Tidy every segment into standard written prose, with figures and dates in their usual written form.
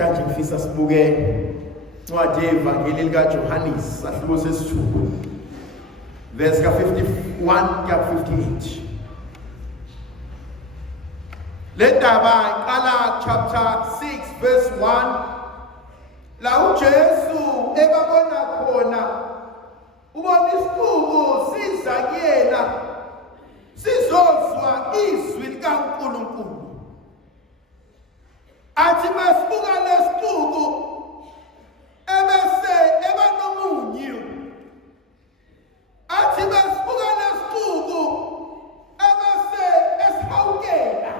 Manje ngifisa sibuke incwadi yevangeli likaJohannes sahluko sesithupha verse ka-51 ka-58. Le ndaba iqala chapter 6 verse 1 la uJesu ebabona khona ubona isiqubu siza kuyena sizozwa izwi likaNkulunkulu. Athi masibuka lesiqubu ebese ebanomunyu. Athi masibuka lesiqubu ebese esihawukela.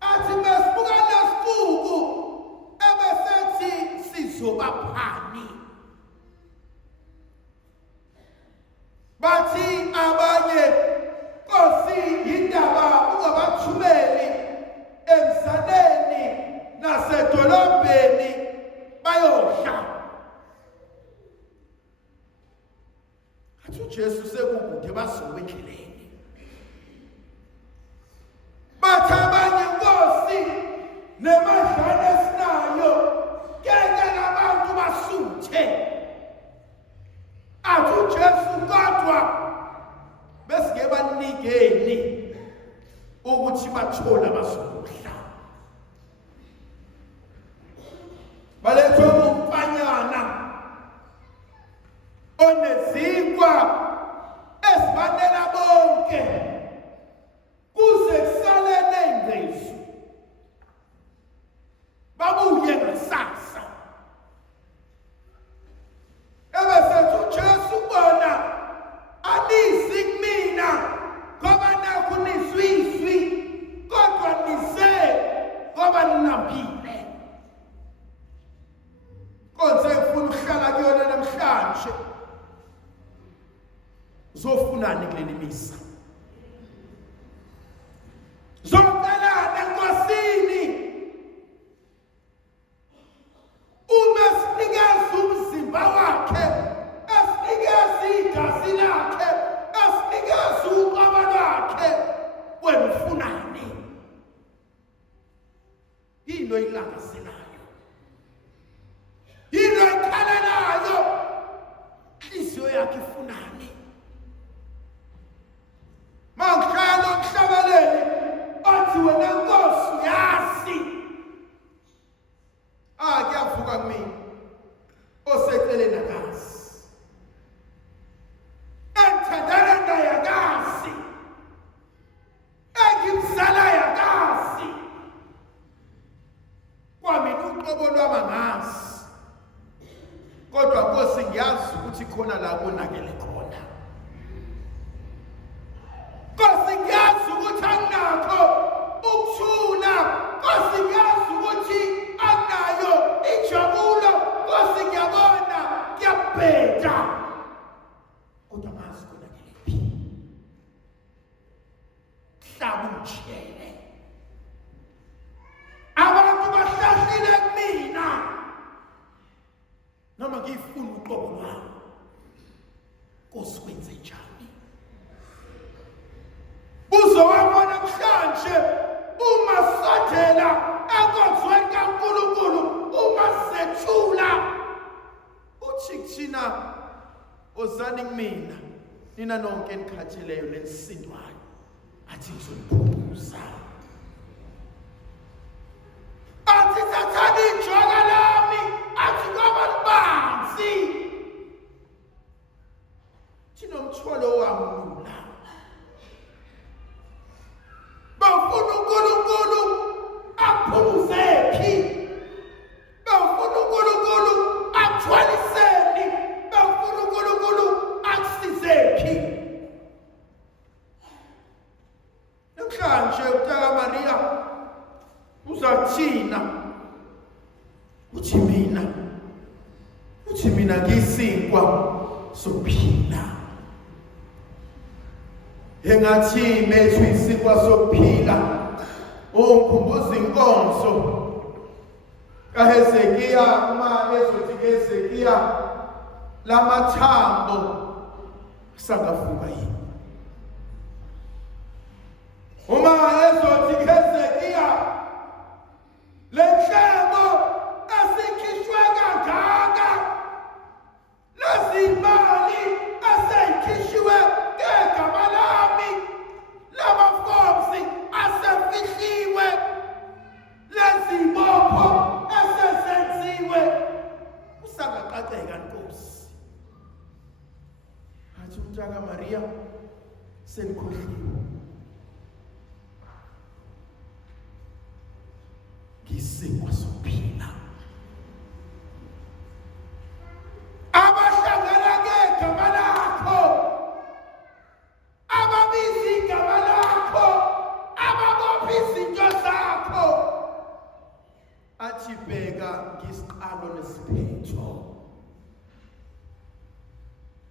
Athi masibuka lesiqubu ebese thi sizoba phani. Bathi abanye Nkosi indaba ungabathumeli emsaneni nasedolobheni bayodla. Athi uJesu sekukude basuka endleleni. Bathi abanye Nkosi nemadlana esinayo kenge nabantu basuthe. Athi uJesu kodwa besike banikeni ukuthi bathola bazokudla. Balethwe umfanyana onezinkwa esibanela bonke kuze kusale nengcezu babuye ngasasa. Ebesethu uJesu bona anisi kumina ngoba nakho nisizwi kodwa nize ngoba ninambile. Konse ufuna ukuhlala kuyona namhlanje uzofunani kuleli misa? Zocelana Nkosini uma sinikeza umzimba wakhe, asinikeza igazi lakhe, asinikeza uqaba lwakhe, wena ufunani? Yini oyilangaselayo? Yini oyikhalelayo? Inhliziyo yakhe ifunani? Mangihlala omhlabaleni athi wena Nkosi yazi. Kuyavuka kumina oseceleni akazi. Engithandana naye akazi. Engimzala yakazi. Kwamina uqobo lwami angazi. Kodwa Nkosi ngiyazi ukuthi khona la konakele khona. Nkosi ngiyazi ukuthi anginakho ukuthula. Nkosi ngiyazi ukuthi anayo injabulo. Nkosi ngiyabona ngiyabheda. Kodwa ngazi konakele phi. Hlaba umjele. Abantu bahlahlile kumina. Noma ngifuna uqobo lwami. Nkosi wenze njani? Uzowabona namhlanje uma sadela enkonzweni kaNkulunkulu, uma sethula uthi kuthina ozani kumina nina nonke enikhatheleyo nenisindwayo, athi ngizoniphumuza. Athi thathani ijoka lami, athi ngoba libanzi. Thina umthwalo wami lula. Bafuna uNkulunkulu akuphumuzephi. Bafuna uNkulunkulu akuthwaliseni. Bafuna uNkulunkulu akusizephi. Namhlanje uTaka Maria uzathina uthi mina ngiyisinkwa sokuphila. Engathi methu isinkwa sokuphila ungikhumbuza inkonzo kaHezekiya uma ezothi Hezekiya lamathambo sangavuka yini. Uma ezothi Hezekiya lenhlebo isinkwa sokuphila. Abahlangana ngegama lakho, ababiza igama lakho, ababopha izinto zakho, athi bheka ngisiqalo nesiphetho,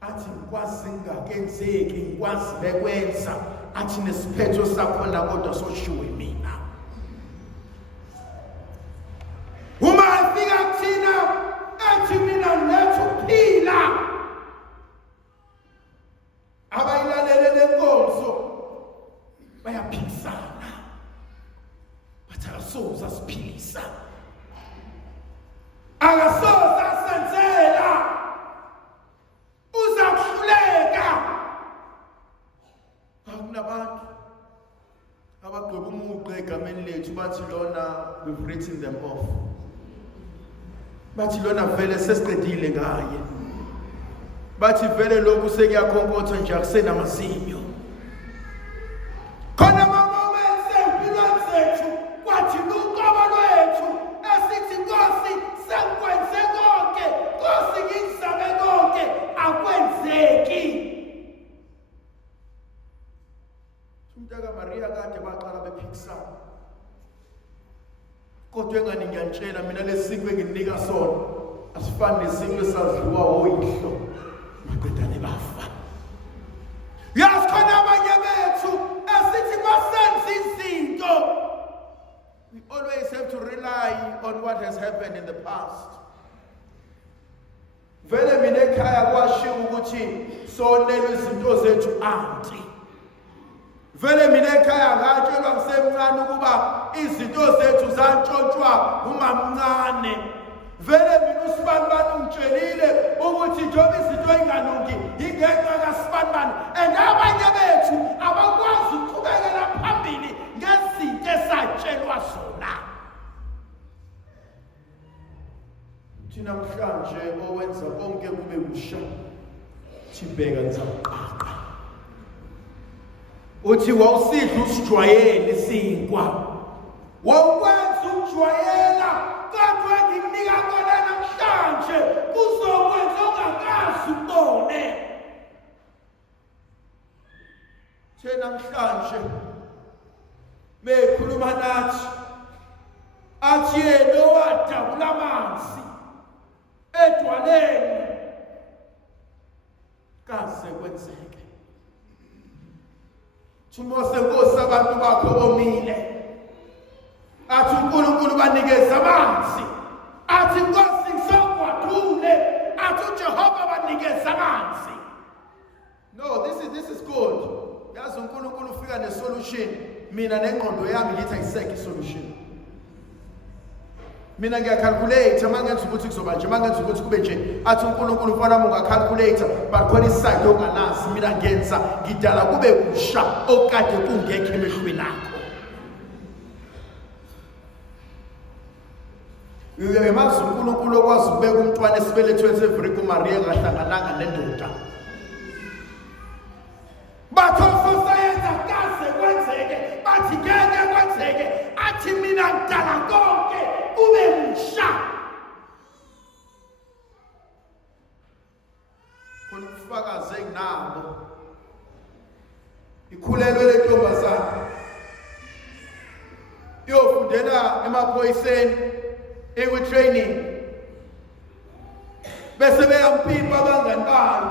athi ngikwazi ngakenzeki, ngikwazi bekwenza, athi nesiphetho sakhona kodwa soshiwe mina. Uma afika kuthina athi mina lethu phila, abayilalele lenkonzo bayaphikisana, bathi akasoze asiphilisa, akasoze asenzela, uza kuhluleka. Akunabantu abagqoka umuqe egameni lethu bathi lona we've written them off, bathi lona vele sesiqedile ngaye, bathi vele lokhu sekuyakhonkotha nje akusenamazinyo. Khona mama wenze impilo zethu kwathi luqaba lwethu esithi Nkosi sengikwenze konke, Nkosi ngizame konke, akwenzeki. Umntaka Maria kade baqala bephikisana, kodwa engani ngiyantshela mina lesinkwe enginika sona asifani nesinkwe esadliwa oyihlo maqedane bafa. Yazi khona abanye bethu esithi basenza izinto, we always have to rely on what has happened in the past. Vele mina ekhaya kwashiwo ukuthi sonele izinto zethu anti. Vele mina ekhaya ngatshelwa ngisemncane ukuba izinto zethu zantshontshwa umamncane. Vele mina uSibanibani ungitshelile ukuthi njengoba izinto ingalungi ingenxa kaSibanibani, and abanye bethu abakwazi ukuqhubekela phambili ngezinto esatshelwa zona. Thina namhlanje owenza konke kube kusha, thibheka nizaqala. Uthi wawusidla usijwayele isinkwa, wawukwenza ukujwayela, kodwa ngikunika kona namhlanje kuzokwenza ungakazi ubone. Thina namhlanje bekhuluma nathi, athi yena owadabula amanzi edwaleni kaze kwenzeke. Thumose Nkosi abantu bakho omile, athi uNkulunkulu banikeza amanzi, athi Nkosi ngisogwadule, athi uJehova banikeza amanzi. No, this is good. Yazi uNkulunkulu ufika nesolution, mina nengqondo yami ngithi ayisekho isolution. Mina ngiyacalculate mangenza ukuthi kuzoba nje, mangenza ukuthi kube nje, athi uNkulunkulu mfana wami ungacalculate but khona isakhe onganazi, mina ngenza ngidala kube kusha okade kungekho emehlweni akho. Uyemazi uNkulunkulu okwazi ukubeka umntwana esibelethweni sevriku uMaria engahlangananga nendoda. Bathofu sayenza kaze kwenzeke, bathi ngeke kwenzeke, athi mina ngidala konke kube musha. Khona ubufakazi enginabo, ikhulelwe le ntombazana iyofundela emaphoyiseni, training, bese beyampimpa abangani bayo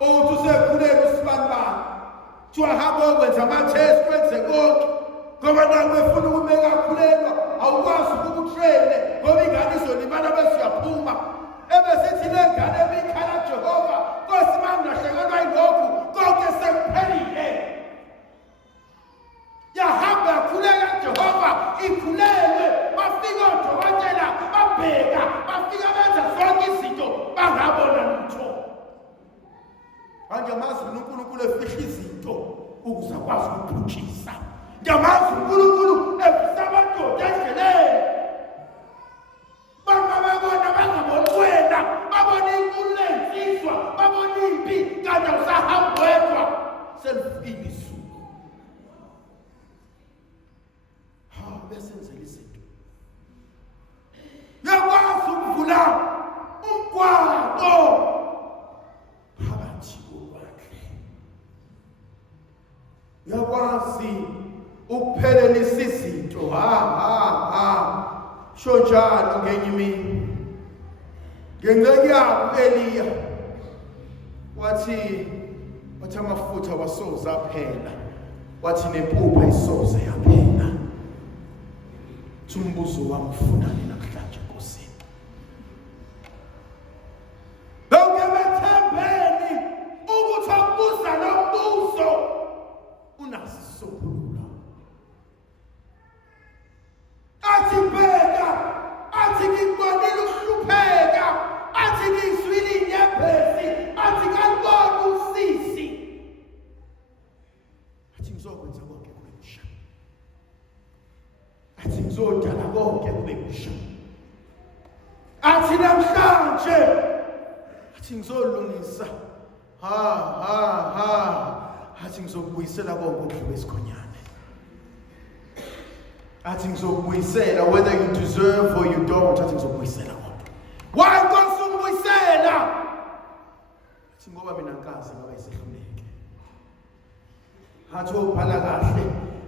ukuthi usekhulelwe uSibanibani, kuthiwa hamba okwenza ama-test kwenze konke, ngoba naku befuna ukubeka akhulelwa awukwazi ukukutrayine ngoba ingane izolibala bese uyaphuma. Ebesithi le ngane ebikhala Jehova, Nkosi mangilahlekelwa yilokhu konke sekuphelile. Yahamba yakhuleka Jehova, ikhulelwe, bafika odokotela babheka, bafika benza zonke izinto bangabona lutho. Manje mazi uNkulunkulu efihla izinto ukuze akwazi ukuphutshisa. Ngiyamazi uNkulunkulu efihla amadoda endleleni. Babona bangabonwena, babona inkulu ensizwa, babona impi kanti usahamba wedwa. Selifile isuku. Besenzela izinto. ukuphelelisa izinto sho njalo ngenye imini ngenceki yakho Eliya wathi amafutha wasoze aphela wathi nempupho isoze yaphela. Umbuzo wami ufunani namhlanje Nkosini? Bewungethembeni ukuthi akubuza lo mbuzo unaso isisombululo. Athi bheka, athi ngikubonile ukuhlupheka, athi ngizwile inyembezi, athi kanibona usisi, athi ngizokwenza konke kube kusha, athi ngizodala konke kube kusha, athi namhlanje athi ngizolungisa athi ngizokubuyisela konke okudlule isikhonyane. Athi ngizokubuyisela whether you deserve or you don't. Athi ngizokubuyisela konke. Why Nkosi ungibuyisela? Athi ngoba mina nkazi ngoba isihluleke. Athi ubhala kahle.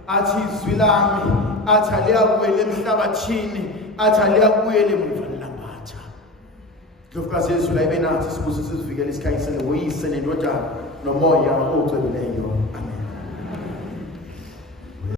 Athi izwi lami athi aliyakuwela emhlabathini, athi aliyakubuyela emuva lilambatha. Ndlovukazi yezwi la ibe nathi sibuzo sizivikele isikhanyisele uyise nendodana nomoya ocwebileyo. Amen.